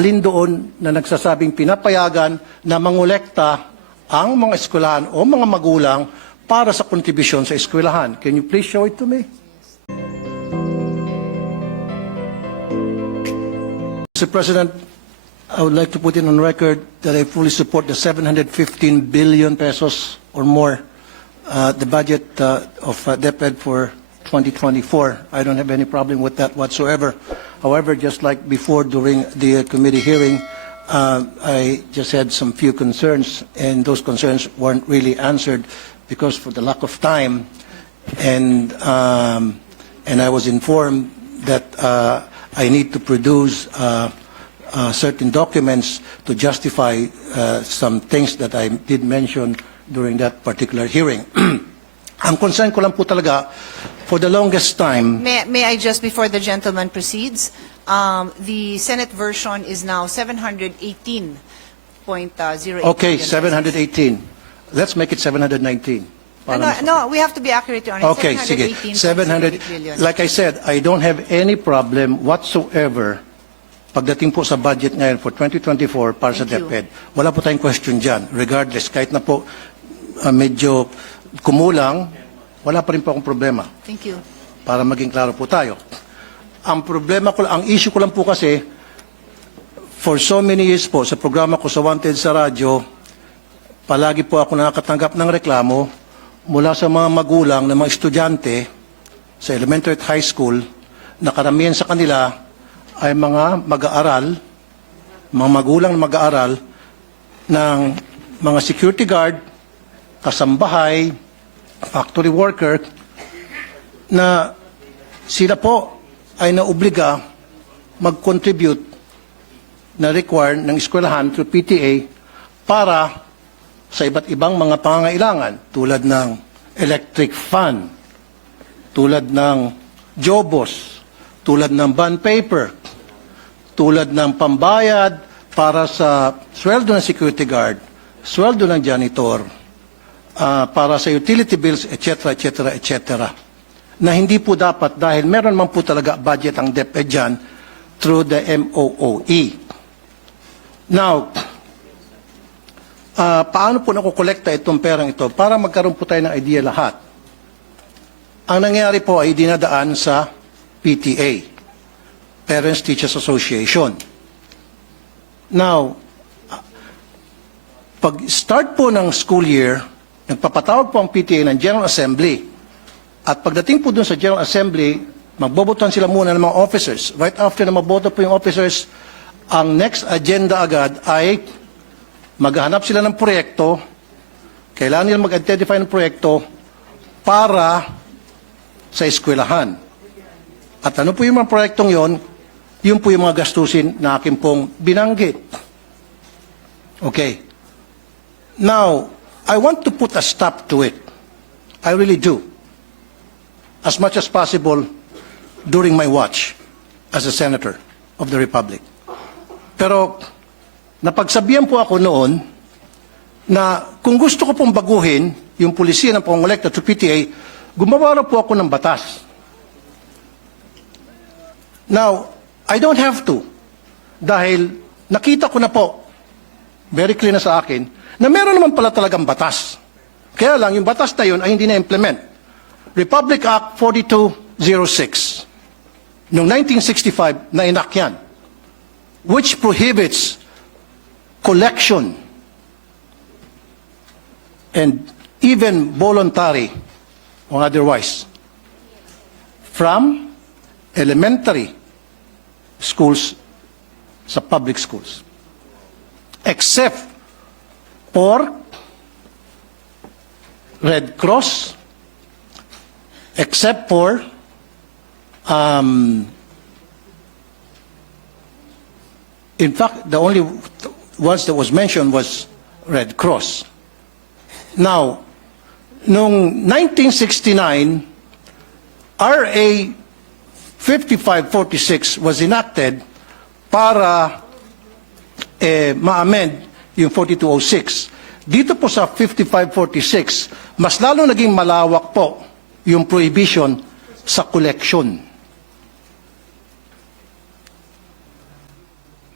Alin doon na nagsasabing pinapayagan na mangolekta ang mga eskwelahan o mga magulang para sa kontribusyon sa eskwelahan? Can you please show it to me? Mr. President, I would like to put it on record that I fully support the 715 billion pesos or more, the budget of DepEd for 2024. I don't have any problem with that whatsoever. However, just like before during the committee hearing, I just had some few concerns, and those concerns weren't really answered because for the lack of time, and I was informed that I need to produce certain documents to justify some things that I did mention during that particular hearing. Ang concern ko lang po talaga, for the longest time... May I just, before the gentleman proceeds, the Senate version is now 718.08 Okay, 718. Let's make it 719. No, we have to be accurate on it. Okay, sige. 700. Like I said, I don't have any problem whatsoever pagdating po sa budget ngayon for 2024 para sa DepEd. Wala po tayong question dyan. Regardless, kahit na po medyo kumulang, wala pa rin po akong problema. Thank you. Para maging klaro po tayo. Ang problema ko, ang issue ko lang po kasi, for so many years po, sa programa ko sa Wanted sa radyo, palagi po ako nakakatanggap ng reklamo mula sa mga magulang ng mga estudyante sa elementary at high school na karamihan sa kanila ay mga mag-aaral, mga magulang na mag-aaral ng mga security guard, kasambahay, factory worker, na sila po ay naobliga mag-contribute na require ng eskwelahan through PTA para sa iba't ibang mga pangangailangan tulad ng electric fan, tulad ng jobos, tulad ng bond paper, tulad ng pambayad para sa sweldo ng security guard, sweldo ng janitor, para sa utility bills, etc., etc., etc., na hindi po dapat dahil meron man po talaga budget ang DepEd dyan through the MOOE. Now, paano po nakukolekta itong perang ito para magkaroon po tayo ng idea lahat? Ang nangyari po ay dinadaan sa PTA, Parents Teachers Association. Now, pag start po ng school year, nagpapatawag po ang PTA ng General Assembly. At pagdating po dun sa General Assembly, magbobotohan sila muna ng mga officers. Right after na maboto po yung officers, ang next agenda agad ay maghahanap sila ng proyekto, kailangan nila mag-identify ng proyekto para sa eskwelahan. At ano po yung mga proyektong yon? Yun po yung mga gastusin na akin pong binanggit. Okay. Now, I want to put a stop to it. I really do. As much as possible during my watch as a senator of the Republic. Pero napagsabihan po ako noon na kung gusto ko pong baguhin yung pulisiya ng pangolekta to PTA, gumawa po ako ng batas. Now, I don't have to dahil nakita ko na po, very clear na sa akin, na meron naman pala talagang batas. Kaya lang, yung batas na yun ay hindi na-implement. Republic Act 4206 noong 1965 na enact yan, which prohibits collection and even voluntary or otherwise from elementary schools sa public schools, except for Red Cross, except for in fact, the only ones that was mentioned was Red Cross. Now, noong 1969, RA 5546 was enacted para ma-amend yung 4206. Dito po sa 5546, mas lalo naging malawak po yung prohibition sa collection.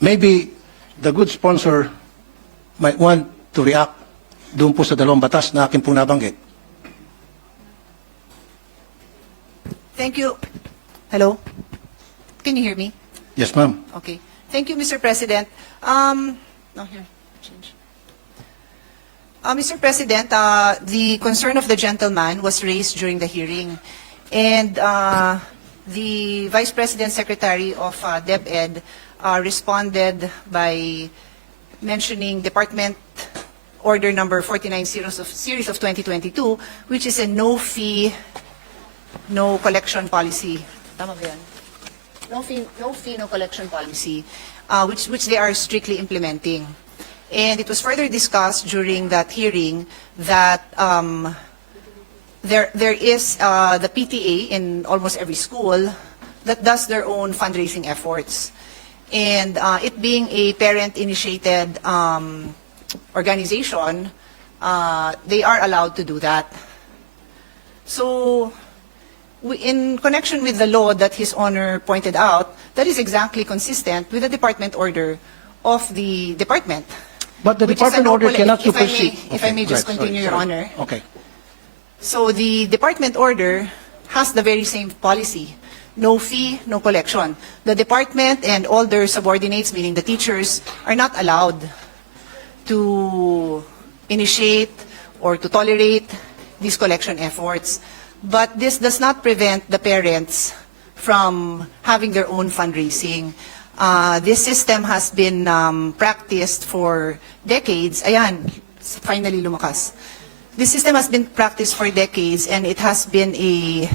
maybe the good sponsor might want to react doon po sa dalawang batas na akin pong nabanggit. Thank you. Hello? Can you hear me? Yes, ma'am. Okay. Thank you, Mr. President. No, here. Change. Mr. President, the concern of the gentleman was raised during the hearing. And the Vice President Secretary of DepEd responded by mentioning Department Order number 49 series of 2022, which is a no fee, no collection policy. Tama ba yan? No fee, no collection policy, which they are strictly implementing. And it was further discussed during that hearing that there is the PTA in almost every school that does their own fundraising efforts. And it being a parent-initiated organization, they are allowed to do that. So, in connection with the law that His Honor pointed out, that is exactly consistent with the department order of the department. But the which is a department no order colle- cannot if I may- supersede. If I may just Right, continue, Your sorry. Honor. Okay. So the department order has the very same policy. No fee, no collection. The department and all their subordinates, meaning the teachers, are not allowed to initiate or to tolerate these collection efforts. But this does not prevent the parents from having their own fundraising. This system has been practiced for decades. Ayan, finally lumakas. This system has been practiced for decades, and it has been a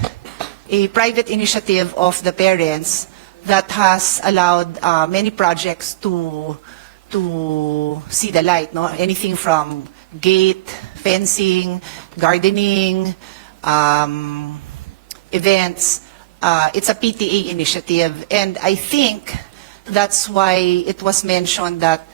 private initiative of the parents that has allowed many projects to see the light. No, anything from gate, fencing, gardening, events. It's a PTA initiative, and I think that's why it was mentioned that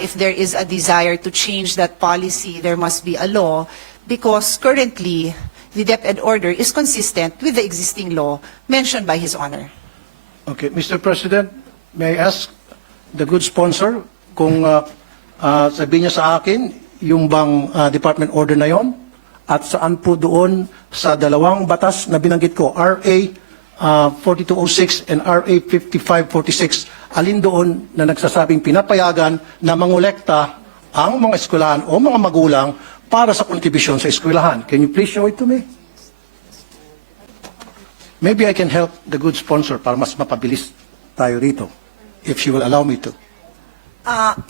if there is a desire to change that policy, there must be a law, because currently the DepEd order is consistent with the existing law mentioned by His Honor. Okay, Mr. President, may I ask the good sponsor kung sabihin niya sa akin yung bang department order na yon at saan po doon sa dalawang batas na binanggit ko, RA 4206 and RA 5546, alin doon na nagsasabing pinapayagan na mangolekta ang mga eskwelahan o mga magulang para sa kontribusyon sa eskwelahan. Can you please show it to me? Maybe I can help the good sponsor para mas mapabilis tayo rito, if she will allow me to.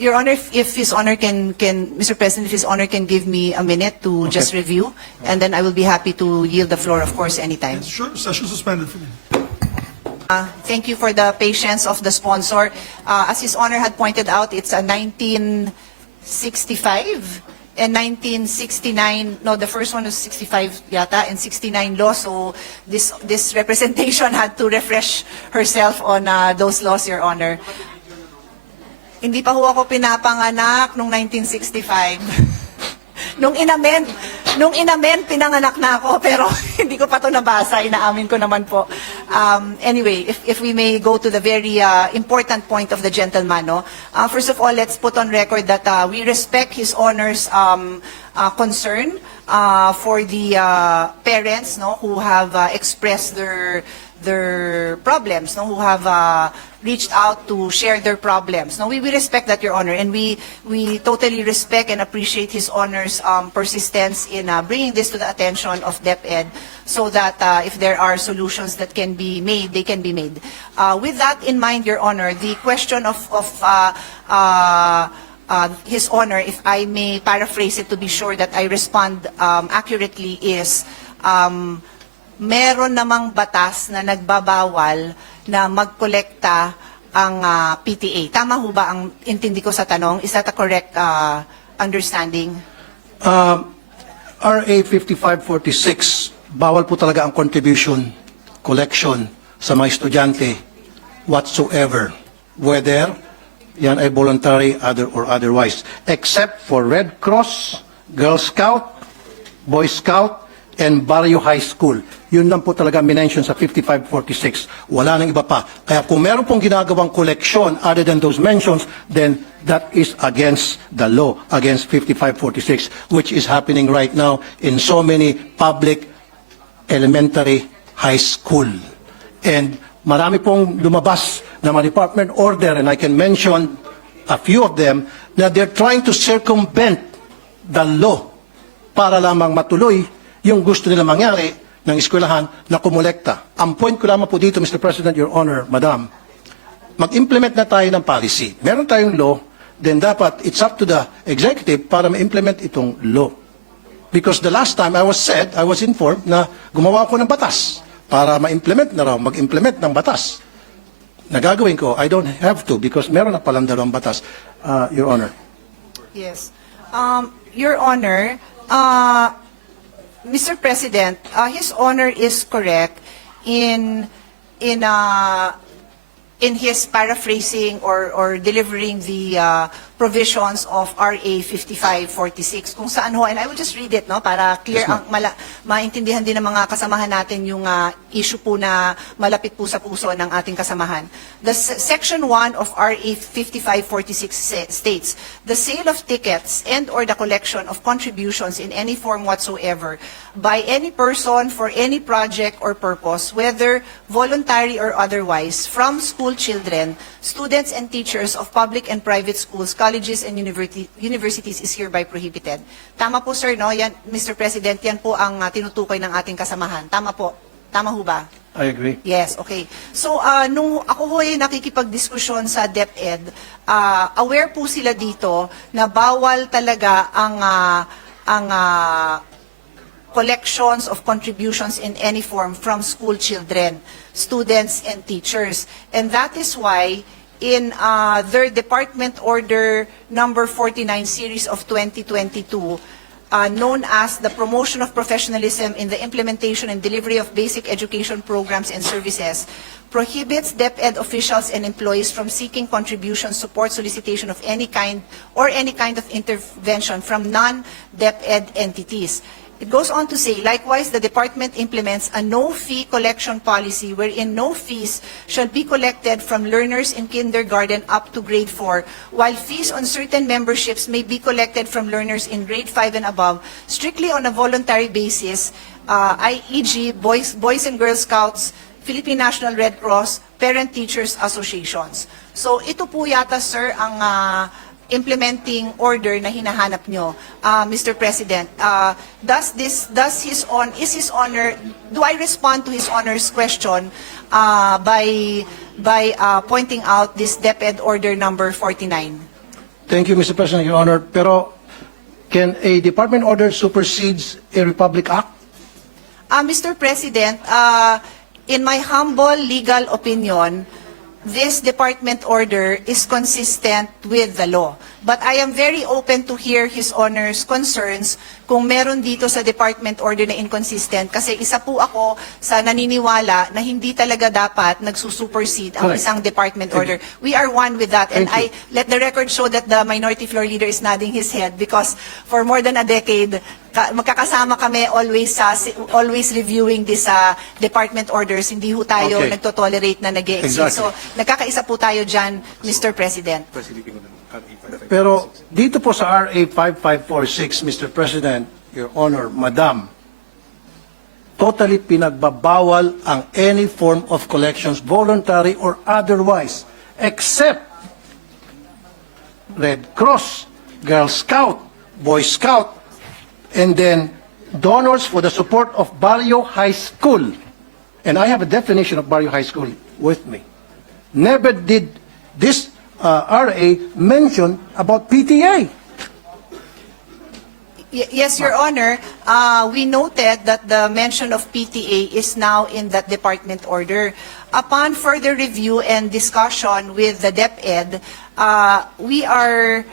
Your Honor, if His Honor can, Mr. President, if His Honor can give me a minute to just review, and then I will be happy to yield the floor, of course, anytime. Sure, session suspended for me. Thank you for the patience of the sponsor. As His Honor had pointed out, it's a 1965 and 1969, no, the first one was 65 yata, and 69 law, so this representation had to refresh herself on those laws, Your Honor. Hindi pa ho ako pinapanganak noong 1965. Nung inamen, pinanganak na ako, pero hindi ko pa ito nabasa, inaamin ko naman po. Anyway, if we may go to the very important point of the gentleman, no? First of all, let's put on record that we respect His Honor's concern for the parents, no, who have expressed their problems, no, who have reached out to share their problems. No, we respect that, Your Honor, and we totally respect and appreciate His Honor's persistence in bringing this to the attention of DepEd, so that if there are solutions that can be made, they can be made. With that in mind, Your Honor, the question of His Honor, if I may paraphrase it to be sure that I respond accurately, is meron namang batas na nagbabawal na magkolekta ang PTA. Tama ho ba ang intindi ko sa tanong? Is that a correct understanding? RA 5546, bawal po talaga ang contribution, collection sa mga estudyante whatsoever, whether yan ay voluntary or otherwise, except for Red Cross, Girl Scout, Boy Scout, and Barrio High School. Yun lang po talaga minention sa 5546. Wala nang iba pa. Kaya kung meron pong ginagawang koleksyon other than those mentions, then that is against the law, against 5546, which is happening right now in so many public elementary high school. And marami pong lumabas na mga department order, and I can mention a few of them, na they're trying to circumvent the law para lamang matuloy yung gusto nila mangyari ng eskwelahan na kumolekta. Ang point ko lamang po dito, Mr. President, Your Honor, Madam, mag-implement na tayo ng policy. Meron tayong law, then dapat it's up to the executive para ma-implement itong law. Because the last time I was informed na gumawa ako ng batas para ma-implement na raw, mag-implement ng batas. Nagagawin ko, I don't have to because meron na palang dalawang batas, Your Honor. Yes. Your Honor, Mr. President, His Honor is correct in his paraphrasing or delivering the provisions of RA 5546 kung saan ho, and I will just read it, no, para clear, Yes, maintindihan din ng mga kasamahan natin yung issue po na malapit po sa puso ng ating kasamahan. The Section 1 of RA 5546 states, the sale of tickets and or the collection of contributions in any form whatsoever by any person for any project or purpose, whether voluntary or otherwise, from school children, students and teachers of public and private schools, colleges and universities is hereby prohibited. Tama po, sir, no? Yan, Mr. President, yan po ang tinutukoy ng ating kasamahan. Tama po. Tama ho ba? I agree. Yes, okay. So, nung ako ho ay nakikipagdiskusyon sa DepEd, aware po sila dito na bawal talaga ang collections of contributions in any form from school children, students, and teachers. And that is why in their Department Order number 49 series of 2022, known as the Promotion of Professionalism in the Implementation and Delivery of Basic Education Programs and Services, prohibits DepEd officials and employees from seeking contribution, support, solicitation of any kind, or any kind of intervention from non-DepEd entities. It goes on to say, likewise, the department implements a no-fee collection policy wherein no fees shall be collected from learners in kindergarten up to grade 4, while fees on certain memberships may be collected from learners in grade 5 and above, strictly on a voluntary basis, i.e.g. Boys and Girl Scouts, Philippine National Red Cross, Parent-Teachers Associations. So ito po yata, sir, ang implementing order na hinahanap nyo, Mr. President. Is His Honor, do I respond to His Honor's question by pointing out this DepEd order number 49? Thank you, Mr. President, Your Honor. Pero can a department order supersedes a Republic Act? Mr. President, in my humble legal opinion, this department order is consistent with the law. But I am very open to hear His Honor's concerns kung meron dito sa department order na inconsistent. Kasi isa po ako sa naniniwala na hindi talaga dapat nagsusupersede ang Correct. isang department order. We are one with that. And Thank you. I let the record show that the minority floor leader is nodding his head because for more than a decade, magkakasama kami always reviewing this department orders. Hindi ho tayo Okay. nagtotolerate na nag-e-exist. Exactly. So, nagkakaisa po tayo dyan, Mr. President. Pero dito po sa RA 5546, Mr. President, Your Honor, Madam, totally pinagbabawal ang any form of collections, voluntary or otherwise, except Red Cross, Girl Scout, Boy Scout, and then donors for the support of Barrio High School. And I have a definition of Barrio High School with me. Never did this RA mention about PTA. Yes, Your Honor. We noted that the mention of PTA is now in that department order. Upon further review and discussion with the DepEd, we are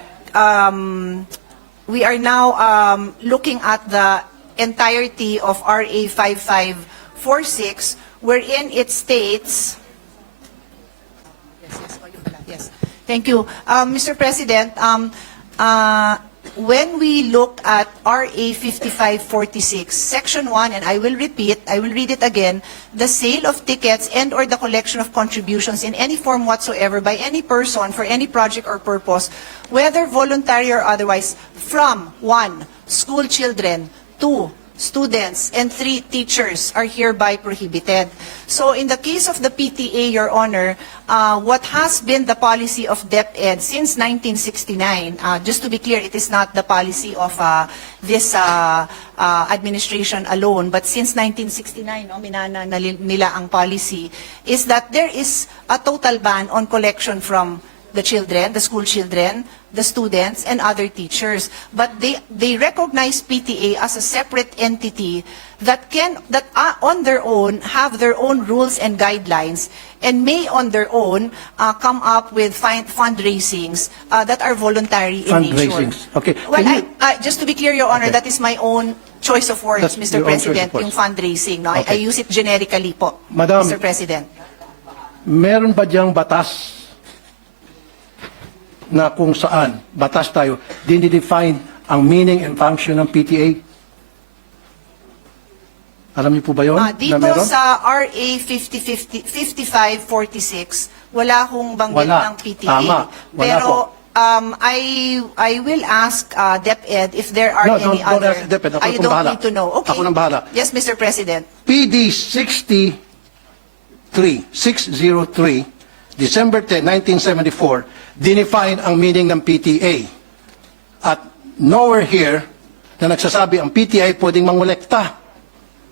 now looking at the entirety of RA 5546, wherein it states. Yes. Thank you. Mr. President, when we look at RA 5546, Section 1, and I will read it again, the sale of tickets and or the collection of contributions in any form whatsoever by any person for any project or purpose, whether voluntary or otherwise, from 1, school children, 2, students, and 3, teachers are hereby prohibited. So in the case of the PTA, Your Honor, what has been the policy of DepEd since 1969, just to be clear, it is not the policy of this administration alone, but since 1969, minana nila ang policy, is that there is a total ban on collection from the children, the school children, the students, and other teachers. But they recognize PTA as a separate entity that on their own have their own rules and guidelines and may on their own come up with fundraisings that are voluntary in nature. Fundraisings. Okay. Well, just to be clear, Your Honor, Okay. that is my own choice of words, That's Mr. your own choice of President, words. yung fundraising. No? I Okay. use it generically po, Madam, Mr. President. meron ba diyang batas na kung saan, batas tayo, dinidefine ang meaning and function ng PTA? Alam niyo po ba yun? Dito na meron? sa RA 5546, wala hong banggit Wala. ng PTA. Tama. Wala Pero po. I will ask DepEd if there are No, any don't other. ask DepEd. Ako I nang don't bahala. need to know. Okay. Ako nang bahala. Yes, Mr. President. PD 603, December 10, 1974, define ang meaning ng PTA. At nowhere here na nagsasabi ang PTA pwedeng mangolekta.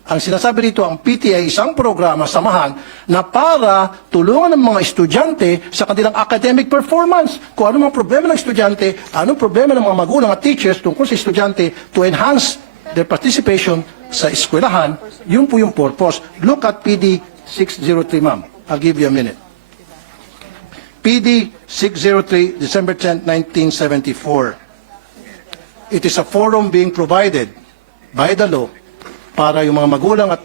Ang sinasabi dito, ang PTA isang programa, samahan, na para tulungan ng mga estudyante sa kanilang academic performance. Kung ano mga problema ng estudyante, anong problema ng mga magulang at teachers tungkol sa estudyante to enhance their participation sa eskwelahan, yun po yung purpose. Look at PD 603, ma'am. I'll give you a minute. PD 603, December 10, 1974. It is a forum being provided by the law para yung mga magulang at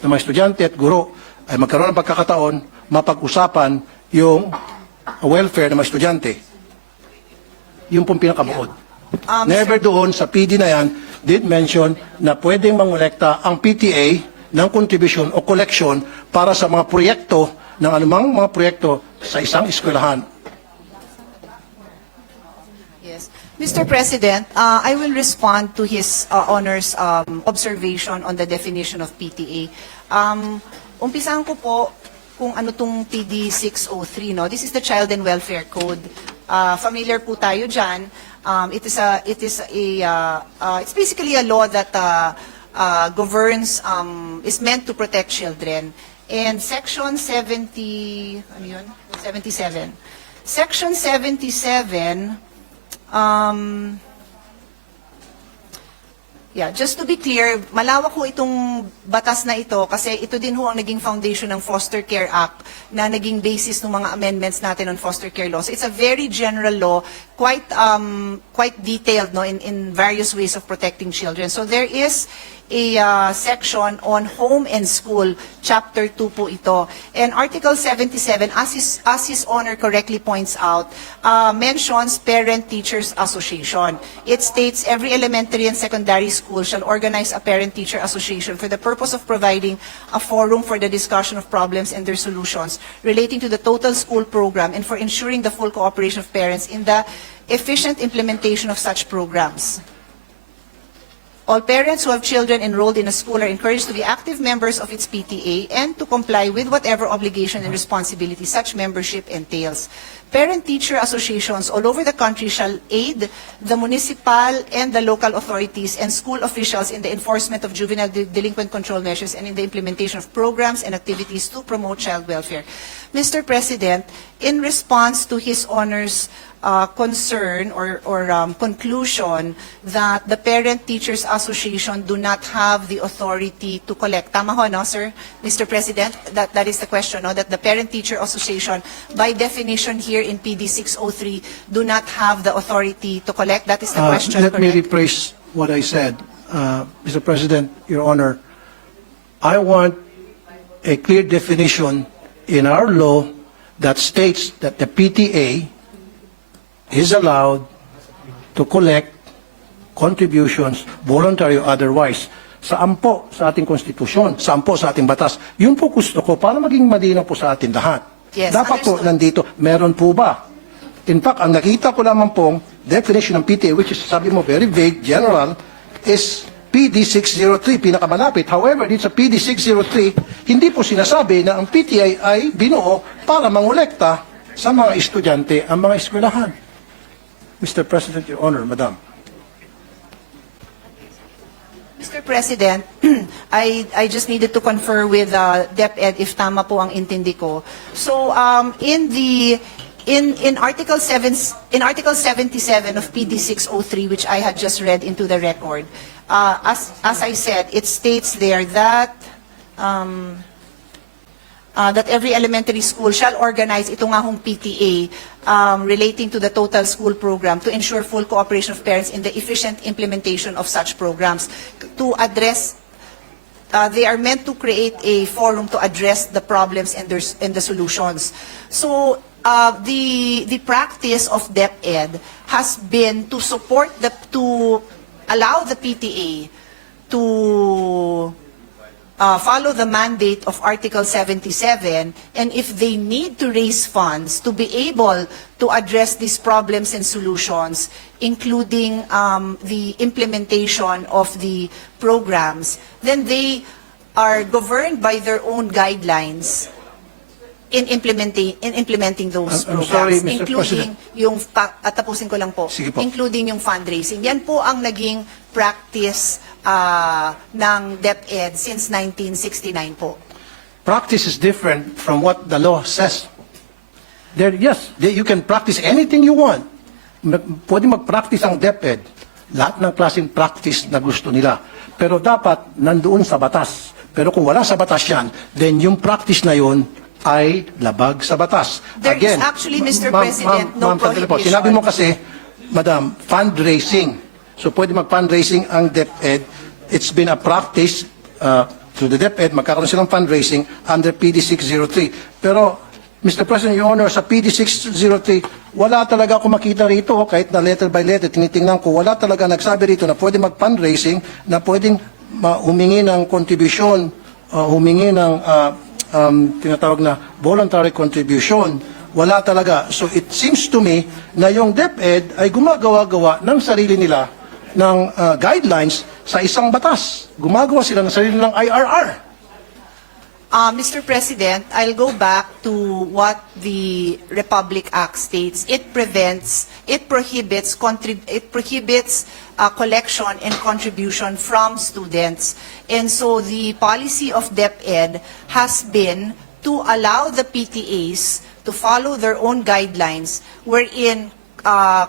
ng mga estudyante at guro ay magkaroon ng pagkakataon mapag-usapan yung welfare ng mga estudyante. Yung pong pinakabuod. Never doon sa PD na yan did mention na pwedeng mangolekta ang PTA ng contribution o collection para sa mga proyekto ng anumang mga proyekto sa isang eskwelahan. Yes. Mr. President, I will respond to his Honor's observation on the definition of PTA. Umpisahan ko po kung ano tong PD 603, no? This is the Child and Welfare Code. Familiar po tayo dyan. It's basically a law that governs, is meant to protect children. And Section 77. Section 77, just to be clear, malawak ho itong batas na ito kasi ito din ho ang naging foundation ng Foster Care Act na naging basis ng mga amendments natin on foster care law. So it's a very general law, quite detailed, no, in various ways of protecting children. So there is a section on home and school, chapter 2 po ito. And Article 77, as his Honor correctly points out, mentions Parent-Teachers Association. It states every elementary and secondary school shall organize a Parent-Teacher Association for the purpose of providing a forum for the discussion of problems and their solutions relating to the total school program and for ensuring the full cooperation of parents in the efficient implementation of such programs. All parents who have children enrolled in a school are encouraged to be active members of its PTA and to comply with whatever obligation and responsibility such membership entails. Parent-teacher associations all over the country shall aid the municipal and the local authorities and school officials in the enforcement of juvenile delinquent control measures and in the implementation of programs and activities to promote child welfare. Mr. President, in response to His Honor's concern or conclusion that the Parent-Teachers Association do not have the authority to collect. Tama ho, no, sir? Mr. President, that is the question, no? That the Parent-Teacher Association, by definition here in PD 603, do not have the authority to collect. That is the question, Let me correct? rephrase what I said. Mr. President, Your Honor, I want a clear definition in our law that states that the PTA is allowed to collect contributions, voluntary or otherwise. Saan po sa ating konstitusyon? Saan po sa ating batas? Yun po gusto ko para maging malinaw po sa atin lahat. Yes, Dapat po understood. nandito, meron po ba? In fact, ang nakita ko lamang pong definition ng PTA, which is sabi mo very vague, general, is PD 603, pinakamalapit. However, dito sa PD 603, hindi po sinasabi na ang PTA ay binuo para mangolekta sa mga estudyante ang mga eskwelahan. Mr. President, Your Honor, Madam. Mr. President, I just needed to confer with DepEd if tama po ang intindi ko. So in Article 77 of PD 603, which I had just read into the record, as I said, it states there that that every elementary school shall organize ito nga hong PTA relating to the total school program to ensure full cooperation of parents in the efficient implementation of such programs. To address, they are meant to create a forum to address the problems and the solutions. So the practice of DepEd has been to support to allow the PTA to follow the mandate of Article 77, and if they need to raise funds to be able to address these problems and solutions, including the implementation of the programs, then they are governed by their own guidelines in implementing those I'm programs, sorry, Mr. including yung tapusin ko lang po, Sige po. including yung fundraising. Yan po ang naging practice ng DepEd since 1969 po. Practice is different from what the law says. You can practice anything you want. Pwede mag-practice ang DepEd. Lahat ng klaseng practice na gusto nila. Pero dapat nandoon sa batas. Pero kung wala sa batas yan, then yung practice na yun ay labag sa batas. There is actually, Mr. President, no prohibition. Sinabi mo kasi, Madam, fundraising. So pwede mag-fundraising ang DepEd. It's been a practice to the DepEd, magkakaroon silang fundraising under PD 603. Pero, Mr. President, Your Honor, sa PD 603, wala talaga ako makita rito, kahit na letter by letter, tinitingnan ko, wala talaga nagsabi rito na pwede mag-fundraising, na pwedeng humingi ng contribution, humingi ng tinatawag na voluntary contribution. Wala talaga. So it seems to me na yung DepEd ay gumagawa-gawa ng sarili nila ng guidelines sa isang batas. Gumagawa sila ng sarili ng IRR. Mr. President, I'll go back to what the Republic Act states. It prohibits collection and contribution from students. And so the policy of DepEd has been to allow the PTAs to follow their own guidelines wherein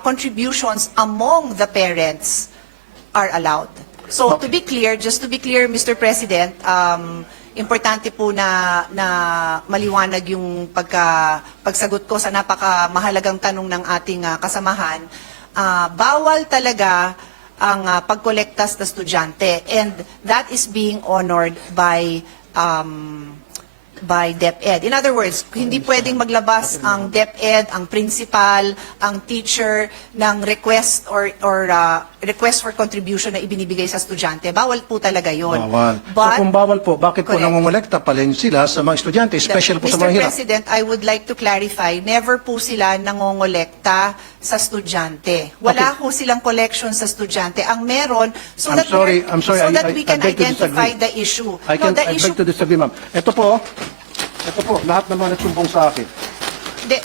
contributions among the parents are allowed. So to be clear, just to be clear, Mr. President, importante po na maliwanag yung pagsagot ko sa napakamahalagang tanong ng ating kasamahan. Bawal talaga ang pagkolekta sa estudyante, and that is being honored by DepEd. In other words, hindi pwedeng maglabas ang DepEd, ang principal, ang teacher ng request or request for contribution na ibinibigay sa estudyante. Bawal po talaga yun. Bawal. But, so kung bawal po, bakit po correct. nangongolekta pa rin sila sa mga estudyante, especially po sa Mr. mga hirap? President, I would like to clarify, never po sila nangongolekta sa estudyante. Wala po silang collection sa estudyante. Ang meron, so I'm that sorry, so that we I can beg to identify disagree. the issue. I The beg issue, to disagree, ma'am. Ito po, lahat naman nagsumbong sa akin.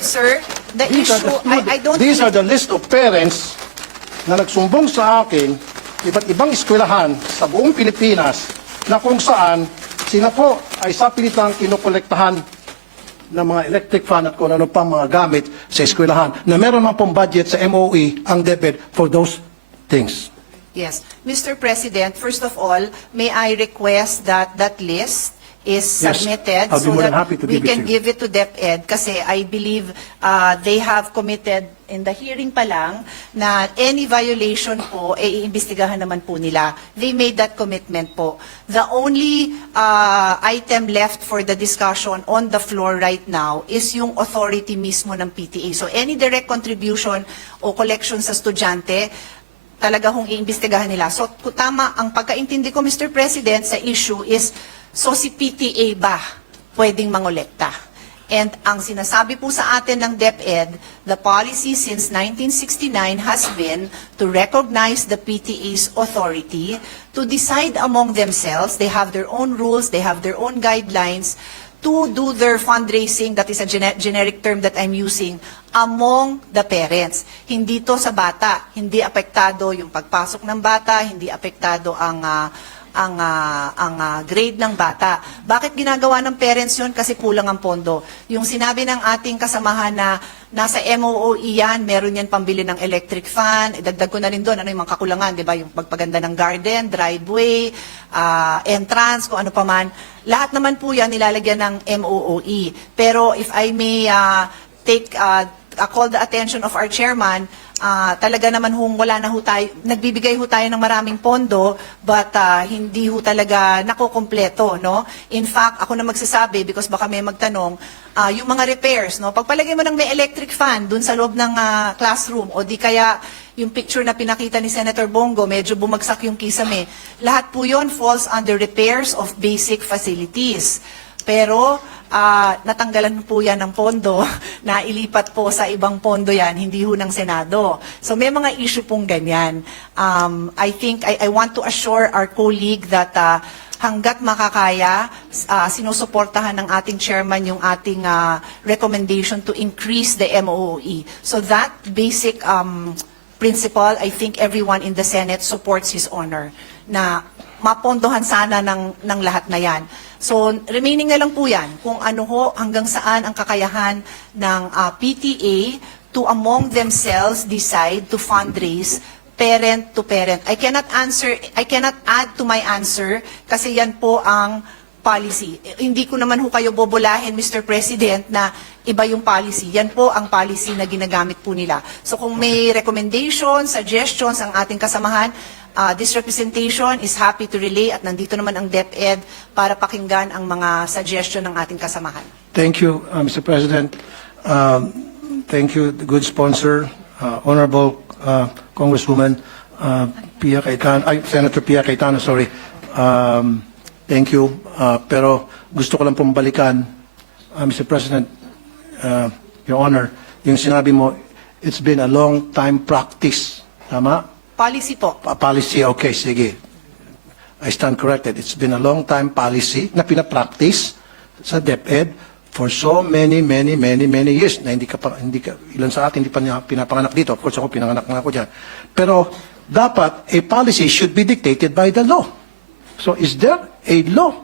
sir, the issue, I don't These are the list of parents na nagsumbong sa akin, iba't ibang eskwelahan sa buong Pilipinas, na kung saan sila po ay sa pilitang kinukolektahan ng mga electric fan at kung ano pang mga gamit sa eskwelahan, na meron man pong budget sa MOE ang DepEd for those things. Yes. Mr. President, first of all, may I request that that list is Yes, submitted I'll be so more than that happy to we give it can to you. give it to DepEd kasi I believe they have committed in the hearing pa lang na any violation po, iimbestigahan naman po nila. They made that commitment po. The only item left for the discussion on the floor right now is yung authority mismo ng PTA. So any direct contribution o collection sa estudyante, talaga hong iimbestigahan nila. So tama, ang pagkaintindi ko, Mr. President, sa issue is, so si PTA ba pwedeng mangolekta? And ang sinasabi po sa atin ng DepEd, the policy since 1969 has been to recognize the PTA's authority to decide among themselves. They have their own rules, they have their own guidelines to do their fundraising, that is a generic term that I'm using, among the parents. Hindi to sa bata, hindi apektado yung pagpasok ng bata, hindi apektado ang grade ng bata. Bakit ginagawa ng parents yun? Kasi kulang ang pondo. Yung sinabi ng ating kasamahan na nasa MOOE yan, meron yan pambili ng electric fan, idagdag ko na rin doon, ano yung mga kakulangan, di ba? Yung pagpaganda ng garden, driveway, entrance, kung ano pa man. Lahat naman po yan nilalagyan ng MOOE. Pero if I may call the attention of our chairman, talaga naman wala na ho tayo, nagbibigay ho tayo ng maraming pondo, but hindi ho talaga nakukumpleto, no? In fact, ako na magsasabi, because baka may magtanong, yung mga repairs, no? Pagpalagay mo ng may electric fan dun sa loob ng classroom, o di kaya yung picture na pinakita ni Senator Bongo, medyo bumagsak yung kisame, lahat po yun falls under repairs of basic facilities. Pero natanggalan po yan ng pondo, na ilipat po sa ibang pondo yan, hindi ho ng Senado. So may mga issue pong ganyan. I think I want to assure our colleague that hanggat makakaya, sinusuportahan ng ating chairman yung ating recommendation to increase the MOOE. So that basic principle, I think everyone in the Senate supports his honor, na mapondohan sana ng lahat na yan. So, remaining na lang po yan, kung ano ho, hanggang saan ang kakayahan ng PTA to among themselves decide to fundraise parent to parent. I cannot add to my answer kasi yan po ang policy. Hindi ko naman ho kayo bobolahin, Mr. President, na iba yung policy. Yan po ang policy na ginagamit po nila. So kung may recommendations, suggestions ang ating kasamahan, this representation is happy to relay at nandito naman ang DepEd para pakinggan ang mga suggestion ng ating kasamahan. Thank you, Mr. President. Thank you, the good sponsor, Honorable Congresswoman Pia Cayetano, Senator Pia Cayetano, sorry. Thank you. Pero gusto ko lang pong balikan, Mr. President, Your Honor, yung sinabi mo, it's been a long time practice. Tama? Policy po. Policy, okay, sige. I stand corrected. It's been a long time policy na pinapractice sa DepEd for so many years na ilan sa atin hindi pa niya pinapanganak dito. Of course, ako pinanganak na ako dyan. Pero dapat a policy should be dictated by the law. So is there a law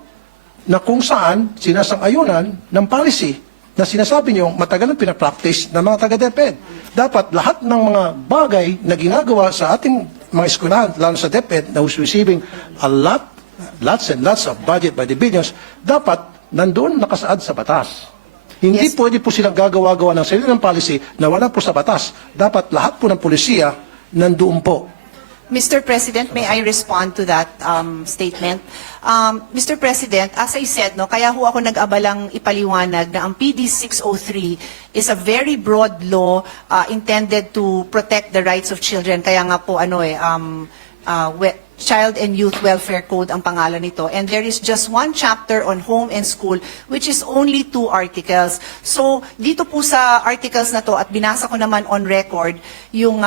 na kung saan sinasang-ayunan ng policy na sinasabi niyo matagal nang pinapractice ng mga taga-DepEd? Dapat lahat ng mga bagay na ginagawa sa ating mga eskwelahan, lalo sa DepEd, na who's receiving lots and lots of budget by the billions, dapat nandoon nakasaad sa batas. Hindi Yes. pwede po silang gagawa-gawa ng sarili ng policy na wala po sa batas. Dapat lahat po ng polisiya nandoon po. Mr. President, may I respond to that statement? Mr. President, as I said, no, kaya ho ako nag-abalang ipaliwanag na ang PD 603 is a very broad law intended to protect the rights of children. Kaya nga po, Child and Youth Welfare Code ang pangalan nito. And there is just one chapter on home and school, which is only 2 articles. So, dito po sa articles na to, at binasa ko naman on record, yung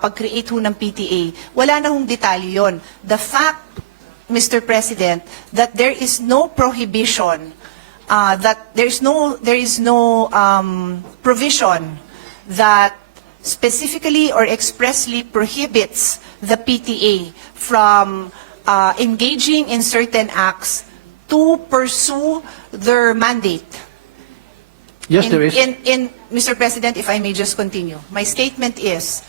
pag-create ho ng PTA, wala na hong detalye yon. The fact, Mr. President, that there is no prohibition, that there is no provision that specifically or expressly prohibits the PTA from engaging in certain acts to pursue their mandate. Yes, there is. Mr. President, if I may just continue. My statement is,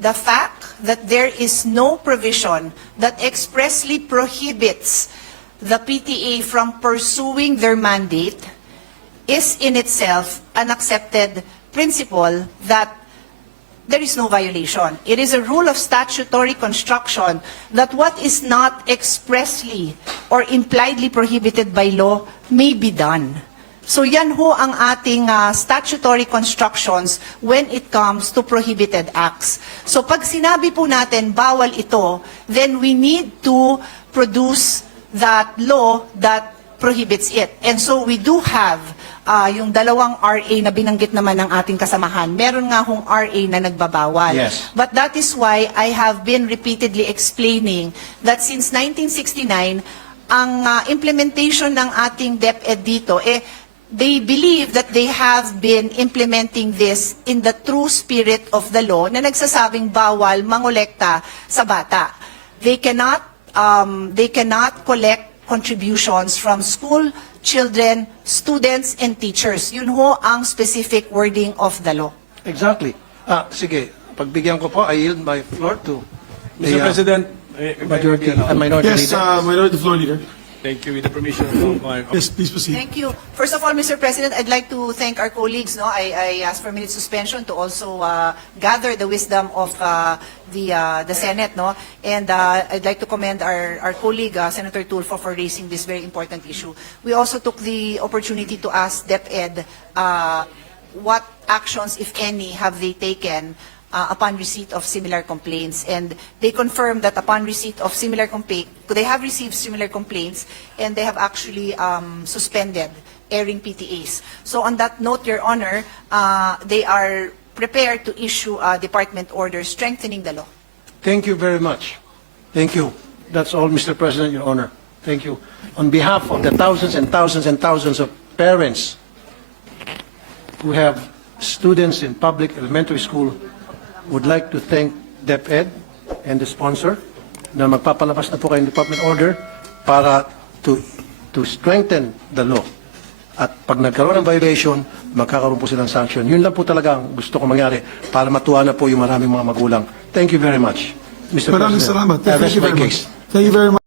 the fact that there is no provision that expressly prohibits the PTA from pursuing their mandate is in itself an accepted principle that there is no violation. It is a rule of statutory construction that what is not expressly or impliedly prohibited by law may be done. So yan ho ang ating statutory constructions when it comes to prohibited acts. So pag sinabi po natin bawal ito, then we need to produce that law that prohibits it. And so we do have yung dalawang RA na binanggit naman ng ating kasamahan. Meron nga hong RA na nagbabawal. Yes. But that is why I have been repeatedly explaining that since 1969, ang implementation ng ating DepEd dito, they believe that they have been implementing this in the true spirit of the law na nagsasabing bawal mangolekta sa bata. They cannot collect contributions from school, children, students, and teachers. Yun ho ang specific wording of the law. Exactly. Sige, pagbigyan ko po, I yield my floor to Mr. President, minority Yes, leader. Minority Floor Leader. thank you. With the permission of my Yes, please proceed. Thank you. First of all, Mr. President, I'd like to thank our colleagues. No, I asked for a minute suspension to also gather the wisdom of the Senate. No, and I'd like to commend our colleague Senator Tulfo for raising this very important issue. We also took the opportunity to ask DepEd what actions, if any, have they taken upon receipt of similar complaints, and they confirmed that upon receipt of similar complaint, they have received similar complaints, and they have actually suspended airing PTAs. So on that note, Your Honor, they are prepared to issue a department order strengthening the law. Thank you very much. Thank you. That's all, Mr. President, Your Honor. Thank you. On behalf of the thousands and thousands and thousands of parents who have students in public elementary school, would like to thank DepEd and the sponsor na magpapalabas na po kayong department order para to strengthen the law. At pag nagkaroon ng violation, magkakaroon po silang sanction. Yun lang po talaga ang gusto ko mangyari para matuwa na po yung maraming mga magulang. Thank you very much, Mr. Maraming President. salamat. I Thank rest you my very case. much. Thank you very much.